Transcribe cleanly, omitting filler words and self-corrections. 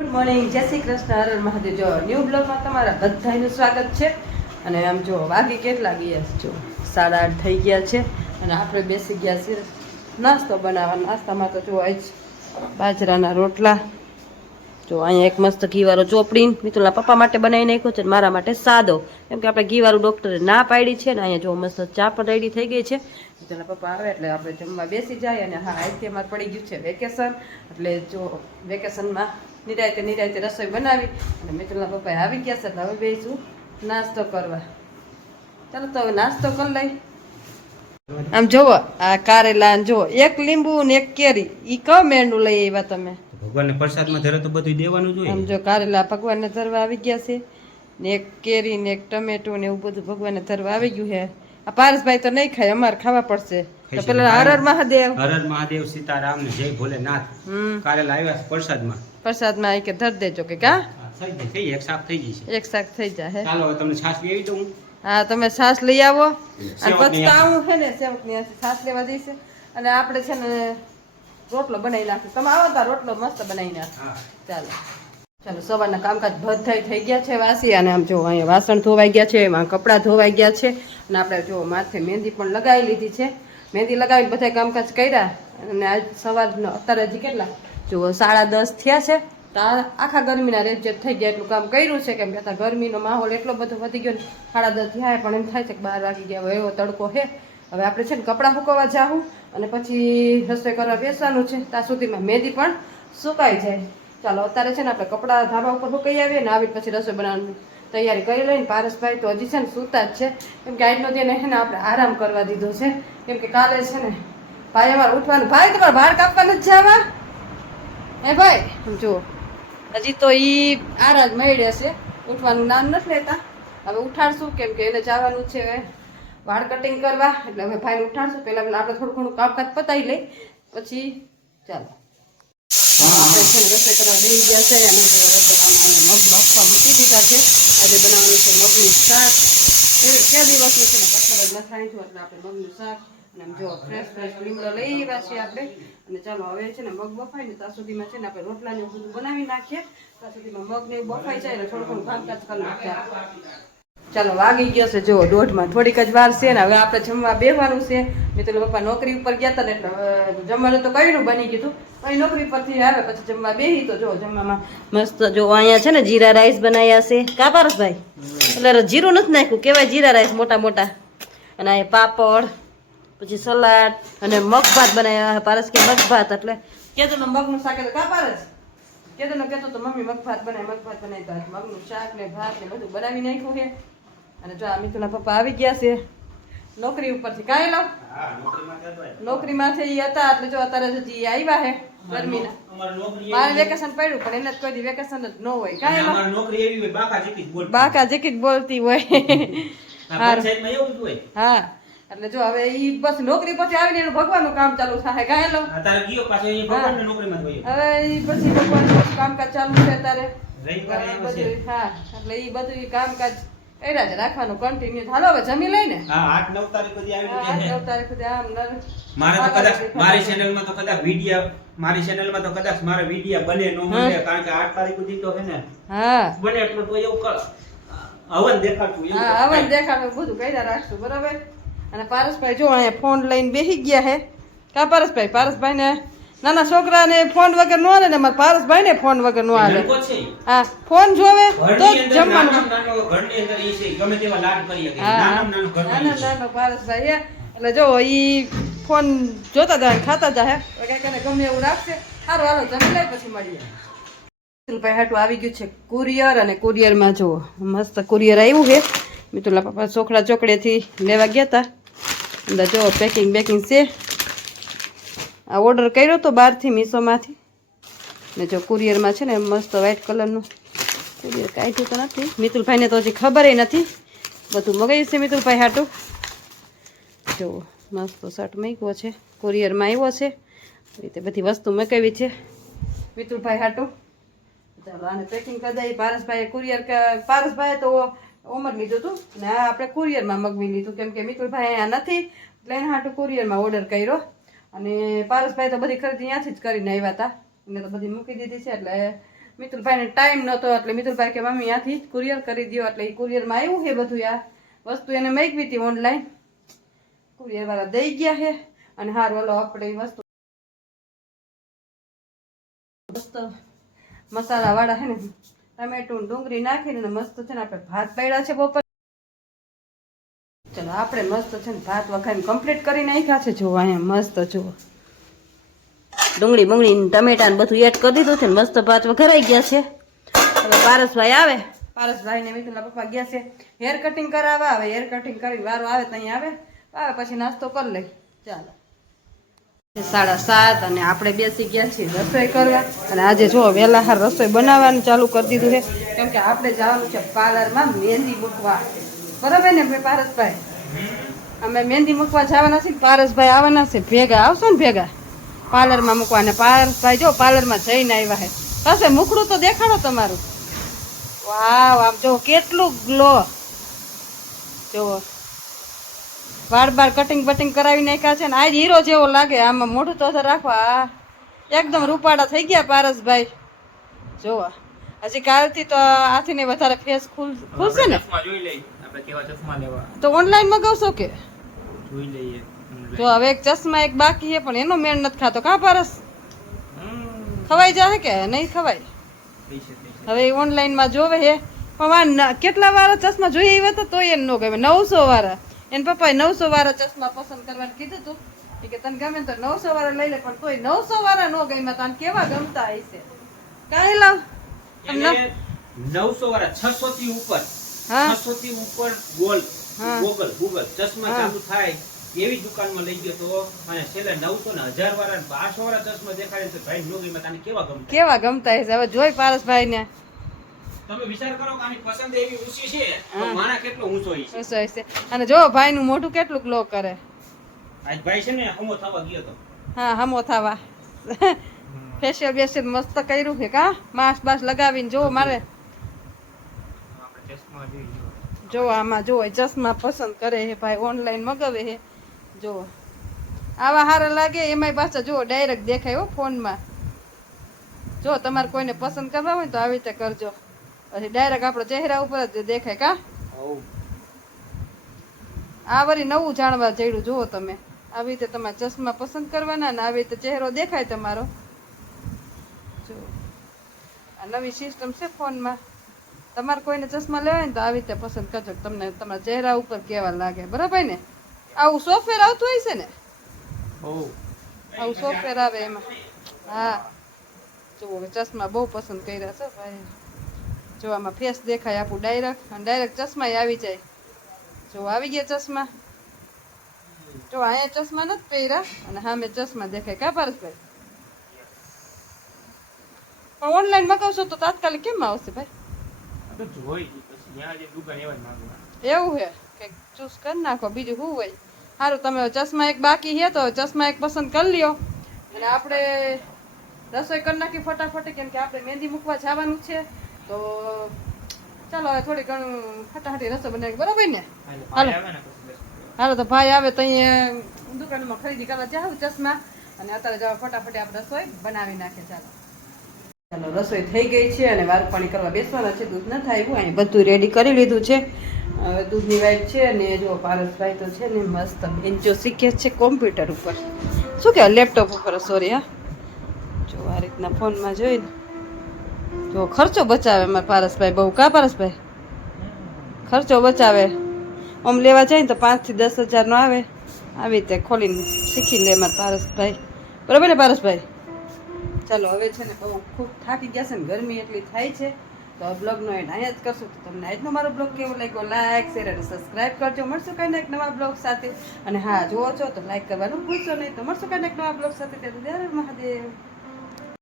Good morning, જય શ્રી કૃષ્ણ, હર હર મહાદેવ। જો new બ્લોગમાં તમારા બધાનું સ્વાગત છે। અને આમ જો વાગી કેટલા ગયા છે, જો 8:30 થઈ ગયા છે અને આપણે બેસી ગયા છીએ નાસ્તો બનાવવા। નાસ્તામાં તો જો આજ બાજરાના રોટલા, જો અહીંયા એક મસ્ત ઘીવાળો ચોપડી મિતુલના પપ્પા માટે બનાવી નાખ્યો છે, મારા માટે સાદો, કેમ કે આપણે ઘીવાળું ડૉક્ટરે ના પાડી છે ને। અહીંયા જો મસ્ત ચા પણ રેડી થઈ ગઈ છે। મિતુલના પપ્પા આવે એટલે આપણે જમવા બેસી જાય। અને હા, આજથી અમારે પડી ગયું છે વેકેશન, એટલે જો વેકેશનમાં નિરાયતે રસોઈ બનાવી અને મિતુલના પપ્પા આવી ગયા છે, એટલે હવે બેસીશું નાસ્તો કરવા। ચાલો તો હવે નાસ્તો કરી લઈ। આમ જોવો આ કારેલા, જો એક લીંબુ ને એક કેરી, ઈ કયો મેળનું લઈ આવ્યા તમે? ભગવાનને પ્રસાદમાં ધરે તો બધું દેવાનું જોઈએ। આમ જો કારેલા ભગવાનને ધરવા આવી ગયા છે ને એક કેરી ને એક ટમેટું ને એવું બધું ભગવાનને ધરવા આવી ગયું છે। આ પારસભાઈ તો નહીં ખાય, અમારે ખાવા પડશે। તો પેલા હર હર મહાદેવ, હર હર મહાદેવ, સીતારામ ને જય ભોલેનાથ। કારેલા આવ્યા છે પ્રસાદમાં આવી કે ધર દેજો કે કા થઈ જાય, એક શાક થઈ જશે, એક શાક થઈ જાય। ચાલો હવે તમને છાશ લઈ આવી દઉં। હા, તમે છાશ લઈ આવો અને સેવકની પછી આવું છે ને સેવકની છાશ લેવા જઈશે। અને આપણે છે ને રોટલો બનાવી નાખીએ, તમે આવો તો રોટલો મસ્ત બનાવી નાખો। ચાલો સવારના કામકાજ બધા થઈ ગયા છે વાસી, અને આમ જો અહીંયા વાસણ ધોવાઈ ગયા છે, એમાં કપડાં ધોવાઈ ગયા છે, અને આપણે જો માથે મહેંદી પણ લગાવી લીધી છે। મહેંદી લગાવીને બધા કામકાજ કર્યા। અને આજ સવારનો અત્યારે હજી કેટલા જો 10:30 થયા છે, તો આખા ગરમીના રેજેટ થઈ ગયા એટલું કામ કર્યું છે, કેમ કે ગરમીનો માહોલ એટલો બધો વધી ગયો ને 10:30 થયા પણ એમ થાય છે કે 12 વાગી ગયા, એવો તડકો છે। હવે આપણે છે ને કપડાં સુકવવા જાવું અને પછી રસોઈ કરવા બેસવાનું છે, ત્યાં સુધીમાં મહેંદી પણ સુકાઈ જાય। ચાલો અત્યારે છે ને આપણે કપડાં ધાબા ઉપર સુકાઈ આવીએ ને આવી પછી રસોઈ બનાવવાની તૈયારી કરી લઈને। પારસભાઈ તો હજી છે ને સૂતા જ છે, કેમ કે આજનો દિન છે ને આપણે આરામ કરવા દીધો છે, કેમ કે કાલે છે ને ભાઈ અમારે ઉઠવાનું। ભાઈ તમારે ભાર કાપવા નથી જવા? હે ભાઈ, જો હજી તો ઈ આરાજ મળ્યા છે, ઉઠવાનું નામ નથી લેતા। હવે ઉઠાડશું, કેમ કે એને જવાનું છે વાળ કટિંગ કરવા, એટલે હવે ભાઈને ઉઠાડશું। પહેલાં આપણે થોડું ઘણું કામકાજ પતાવી લઈ, પછી ચાલો આપણે છે ને રસોઈ કરવા બેસી ગયા છે। અને રસોડામાં મગ બાફવા મૂકી દીધા છે। આજે બનાવવાનું છે મગનું શાક। કે દિવસનું છે ને પથ્થર જ નખાઈ છું, એટલે આપણે મગનું શાક અને જો ફ્રેશ લીમડો લઈ આવ્યા છીએ આપણે। અને ચાલો હવે છે ને મગ બફાય ને ત્યાં સુધીમાં છે ને આપણે રોટલાને એવું બધું બનાવી નાખીએ, ત્યાં સુધીમાં મગ ને એવું બફાઈ જાય ને થોડું ઘણું કામકાજ કરી નાખીએ। ચાલો વાગી ગયો છે જો 1:30, થોડીક જ વાર છે ને હવે આપણે જમવા બેસવાનું છે। મિતુલના પપ્પા નોકરી ઉપર ગયા હતા ને એટલે જમવાનું તો કયું બની ગયું, પછી નોકરી પરથી આવે પછી જમવા બેસી। તો જો જમવામાં મસ્ત જો અહીંયા છે ને જીરા રાઈસ બનાવ્યા છે, કા પારસભાઈ? એટલે જીરું નથી નાખ્યું, કેવાય જીરા રાઈસ મોટા મોટા, અને અહીંયા પાપડ, પછી સલાડ અને મગ ભાત બનાવ્યા। પારસ કે મગ ભાત, એટલે કેતો ને મગનું શાક, કા પારસ કેતો તો મમ્મી મગ ભાત બનાવી તો મગનું શાક ને ભાત ને બધું બનાવી નાખ્યું છે। અને જો આ મિતુલના પપ્પા આવી ગયા છે નોકરી ઉપરથી, કાંઈ લો નોકરીમાંથી હતા, એટલે જો અત્યારે હજી આવ્યા છે ગરમીના। મારે વેકેશન પડ્યું પણ એને કોઈ દી વેકેશન જ ન હોય, કાંઈ લો બાકા જેકી જ બોલતી હોય। હા, એટલે જો હવે ઈ બસ નોકરી પછી આવીને એનું ભગવાનનું કામ ચાલુ થાય, કાંઈ લો હવે ઈ પછી ભગવાનનું કામકાજ ચાલુ છે અત્યારે। હા, એટલે ઈ બધું કામકાજ કર્યા જ રાખવાનું કન્ટિન્યુ। હાલો હવે જમી લઈને 8-9 તારીખ સુધી આવી છે। 8-9 તારીખ સુધી આમ મારે તો કદાચ મારી ચેનલમાં તો કદાચ મારા વિડિયો બને નો બને, કારણ કે 8 તારીખ સુધી તો છે ને હા બને એટલું તો એવું હવન દેખાડતું, એવું હા હવન દેખાડતું બધું કર્યા રાખશું, બરાબર। અને પારસભાઈ જો અહીંયા ફોન લઈને બેસી ગયા છે, કા પારસભાઈને નાના છોકરાને ફોન વગર નો હાલે ને, મારા પારસભાઈને ફોન વગર નો હાલે। હા, ફોન જોવે તો જમવાનું, ઘરની અંદર ઈ છે ગમે તેવા લાડ કરીએ કે નાનો પારસભાઈ એટલે જો ઈ ફોન જોતા જાય ખાતા જાય, કઈ ગમે એવું રાખશે। સારું હાલો જમી લઈ પછી મળીએ। મિતુલભાઈ હાટું આવી ગયું છે કુરિયર, અને કુરિયરમાં જો મસ્ત કુરિયર આવ્યું છે। મિતુલના પપ્પા ચોકડા ચોકડેથી લેવા ગયા હતા, અંદર જો પેકિંગ છે। આ ઓર્ડર કર્યો તો બહારથી મીશોમાંથી, ને જો કુરિયરમાં છે ને મસ્ત વ્હાઈટ કલરનું કુરિયર કાઢ્યું તો નથી, મિતુલભાઈને તો હજી ખબર નથી, બધું મગાવ્યું છે મિતુલભાઈ હાટું। જો મસ્ત શર્ટ મૂક્યો છે, કુરિયરમાં આવ્યો છે, રીતે બધી વસ્તુ મગાવી છે મિતુલભાઈ હાટું। ચાલો આને પેકિંગ કરી દઈએ। પારસભાઈએ તો ઓમર લીધું હતું ને આ આપણે કુરિયરમાં મગવી લીધું, કેમ કે મિતુલભાઈ અહીંયા નથી એટલે એના હાટું કુરિયરમાં ઓર્ડર કર્યો। અને પારસભાઈ તો બધી ખરીદી ત્યાંથી જ કરીને આવ્યા હતા, એને તો બધી મૂકી દીધી છે, એટલે મિતુલભાઈને ટાઈમ નહોતો એટલે મિતુલભાઈ કે મમ્મી ત્યાંથી જ કુરિયર કરી દો એટલે એ કુરિયરમાં આવ્યું છે બધું આ વસ્તુ એને મેકવી હતી ઓનલાઈન કુરિયર વાળા દઈ ગયા છે અને હાર ઓલો આપણે એ વસ્તુ મસ્ત મસાલા વાળા છે ને ટમેટું ડુંગળી નાખીને મસ્ત છે ને આપણે ભાત પાડ્યા છે બપોર ચલો આપણે મસ્ત છે ને ભાત વઘારીને કમ્પ્લીટ કરી નાખ્યા છે જુઓ અહીંયા મસ્ત જુઓ ડુંગળી બુંગળી ટમેટા ને બધું એડ કરી દીધું છે ને મસ્ત ભાત વઘરાઈ ગયા છે હવે પારસભાઈ આવે પારસભાઈ ને મિતુલના પપ્પા ગયા છે હેર કટિંગ કરાવવા આવે હેર કટિંગ કરી વારો આવે તો અહીંયા આવે પછી નાસ્તો કરી લઈ ચાલો 7:30 અને આપણે બેસી ગયા છીએ રસોઈ કરવા અને આજે જો વહેલા હાર રસોઈ બનાવવાનું ચાલુ કરી દીધું છે કેમ કે આપણે જવાનું છે પાર્લરમાં મહેંદી મૂકવા બરાબર ને પારસભાઈ અમે મહેંદી મૂકવા જવાના છીએ પારસભાઈ આવવાના છે ભેગા આવશો ને ભેગા પાર્લરમાં મૂકવા અને પારસભાઈ જો પાર્લરમાં જઈને આવ્યા છે પાસે મુખડું તો દેખાડો તમારું વાવ આમ જો કેટલું ગ્લો જુઓ વાળ બાર કટિંગ બટિંગ કરાવી નાખ્યા છે ને આજ હીરો જેવો લાગે આમાં મોઢું તો રાખવા એકદમ રૂપાળા થઈ ગયા પારસભાઈ જોવા હજી કાલથી તો આથી ને વધારે ફેસ ખુલશે ને તો ઓનલાઈન મગાવશો કે જો હવે એક ચશ્મા એક બાકી છે પણ એનો મેળ નથી ખાતો કા પારસ ખવાઈ જાય કે નહીં ખવાય હવે ઓનલાઈન માં જોવે હે પણ કેટલા વાળા ચશ્મા જોઈએ એવા તો તોય એને ન ગમે 900 વાળા એને પપ્પાએ 900 વાળા ચશ્મા પસંદ કરવાનું કીધું હતું કે તને ગમે તો 900 વાળા લઈ લે પણ તોય 900 વાળા ન ગમ્યા તને કેવા ગમતા હશે કાંઈ લાવ 900 વાળા 600 થી ઉપર 600 થી ઉપર ગૂગલ ચશ્મા ચાલુ થાય એવી દુકાનમાં લઈ ગયો તો અને છેલ્લે 900 ને 1000 વાળા 1200 વાળા ચશ્મા દેખાડે તો ભાઈ નો ગમ્યા તને કેવા ગમતા હશે હવે જોઈ પારસભાઈ ને તમે વિચાર કરો કે આની પસંદ એવી ઊંચી છે તો મારા કેટલો ઊંચો છે અને જો ભાઈ નું મોઢું કેટલું ગ્લો કરે આજ ભાઈ છે ને હમો થવા ગયો તો હા હમો થવા ફેશિયલ બેશિયલ મસ્ત કર્યું છે કા માસ્ક બાસ લગાવીને જો મારે જો આમાં જો ચશ્મા પસંદ કરે છે ભાઈ ઓનલાઈન મગાવે છે જો આવા હારા લાગે એમાંય પાછા જો ડાયરેક્ટ દેખાય હો ફોનમાં જો તમારે કોઈને પસંદ કરવા હોય તો આવી રીતે કરજો પછી ડાયરેક્ટ આપણો ચહેરા ઉપર જ દેખાય કા આ વળી નવું જાણવા જઈડું જુઓ તમે આવી રીતે તમારે ચશ્મા પસંદ કરવાના ને આવી રીતે ચહેરો દેખાય તમારો જો આ નવી સિસ્ટમ છે ફોનમાં તમારે કોઈને ચશ્મા લેવાય ને તો આવી રીતે પસંદ કરજો તમને તમારા ચહેરા ઉપર કેવા લાગે બરાબર ને આવું સોફ્ટવેર આવતું હોય છે ને આવું સોફ્ટવેર આવે એમાં હા જુઓ ચશ્મા બહુ પસંદ કર્યા છે ભાઈ જો આમાં ફેસ દેખાય આપણું ડાયરેક્ટ અને ડાયરેક્ટ ચશ્મા આવી જાય જો આવી ગયા ચશ્મા જો અહીંયા ચશ્મા નથી પહેર્યા અને સામે ચશ્મા દેખાય કા પારસભાઈ પણ ઓનલાઈન મગાવશો તો તાત્કાલિક કેમ આવશે ભાઈ એવું છે કે ચૂઝ કરી નાખો બીજું શું હોય સારું તમે ચશ્મા એક બાકી છે તો ચશ્મા એક પસંદ કરી લ્યો અને આપણે રસોઈ કરી નાખી ફટાફટ કેમ કે આપણે મહેંદી મૂકવા જવાનું છે તો ચાલો હવે થોડી ઘણું ફટાફટી રસોઈ બનાવી બરાબર ને હાલો હાલો તો ભાઈ આવે તો અહીંયા દુકાનમાં ખરીદી કરવા જાવ ચશ્મા અને અત્યારે જવા ફટાફટ આપણે રસોઈ બનાવી નાખે ચાલો ચાલો રસોઈ થઈ ગઈ છે અને વાર પાણી કરવા બેસવાના છે દૂધ ન થાય અહીં બધું રેડી કરી લીધું છે હવે દૂધની વાઈટ છે અને જો પારસભાઈ તો છે ને મસ્ત બેન્ચો શીખે છે કોમ્પ્યુટર ઉપર શું કહેવાય લેપટોપ ઉપર સોરી હા જો આ રીતના ફોનમાં જોઈને જો ખર્ચો બચાવે મારા પારસભાઈ બહુ કા પારસભાઈ ખર્ચો બચાવે આમ લેવા જાય ને તો 5 થી 10 હજારનો આવે આવી રીતે ખોલીને શીખી લે મારા પારસભાઈ બરાબર ને પારસભાઈ ચાલો હવે છે ને બહુ ખૂબ થાકી ગયા છે ને ગરમી એટલી થાય છે તો આ બ્લોગનો એન્ડ અહીંયા જ કરશું તો તમને આજનો મારો બ્લોગ કેવો લાગ્યો લાઈક શેર અને સબસ્ક્રાઈબ કરજો મળશું કાંઈ એક નવા બ્લોગ સાથે અને હા જુઓ છો તો લાઈક કરવાનું ભૂલશો નહીં તો મળશું કાંઈ એક નવા બ્લોગ સાથે ત્યારે મહાદેવ